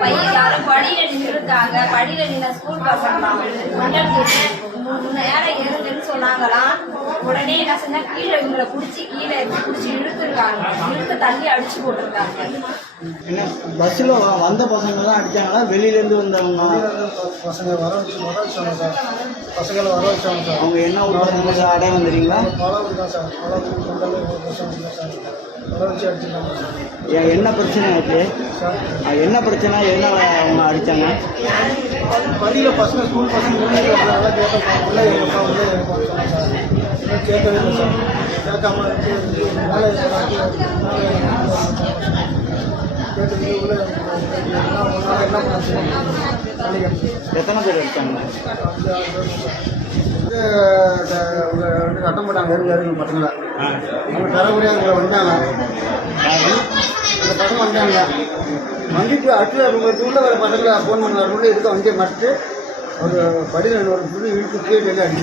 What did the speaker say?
பையன் யாரும் படியில நின்றுருக்காங்க படியில நின்ன ஸ்கூல் பசங்களாம் முன்னாடி நேரம் ஏறுங்கன்னு சொன்னாங்களாம் உடனே என்ன செஞ்சா கீழே இவங்களை பிடிச்சி கீழே பிடிச்சி இழுத்துருக்காங்க இழுத்து தள்ளி அடிச்சு போட்டிருக்காங்க. என்ன பஸ்ஸில் வந்த பசங்க தான் அடிச்சாங்களா? வெளியிலேருந்து வந்தவங்க பசங்க வர வச்சு வர வச்சாங்க சார். பசங்களை வர வச்சாங்க சார். அவங்க என்ன ஊர் பசங்க? சார் தெரியுங்களா பலாவுக்கு தான் சார். இல்லை சார். வர வச்சு அடிச்சிருக்காங்க சார். ஏன் என்ன பிரச்சனை ஆச்சு சார். அது என்ன பிரச்சனை? என்ன அவங்க அடிச்சாங்க? பள்ளியில் பசங்க ஸ்கூல் பசங்க கேட்டோம் உள்ளே சொன்னாங்க சார். கேட்காம கேட்டு என்ன பண்ணாச்சு எத்தனை பேர் வந்து சட்டம் போட்டாங்க ஏறி ஏறி பசங்களை அவங்க தரக்கூடிய வந்தாங்க இந்த பசங்க வந்தாங்க வந்துட்டு அடுத்த உங்களுக்கு உள்ள வர பசங்களை ஃபோன் பண்ண உள்ள இருக்க வண்டியை மறைச்சு ஒரு படியில் ஒரு புள்ளி இழுத்து கீழே அடிச்சாங்க.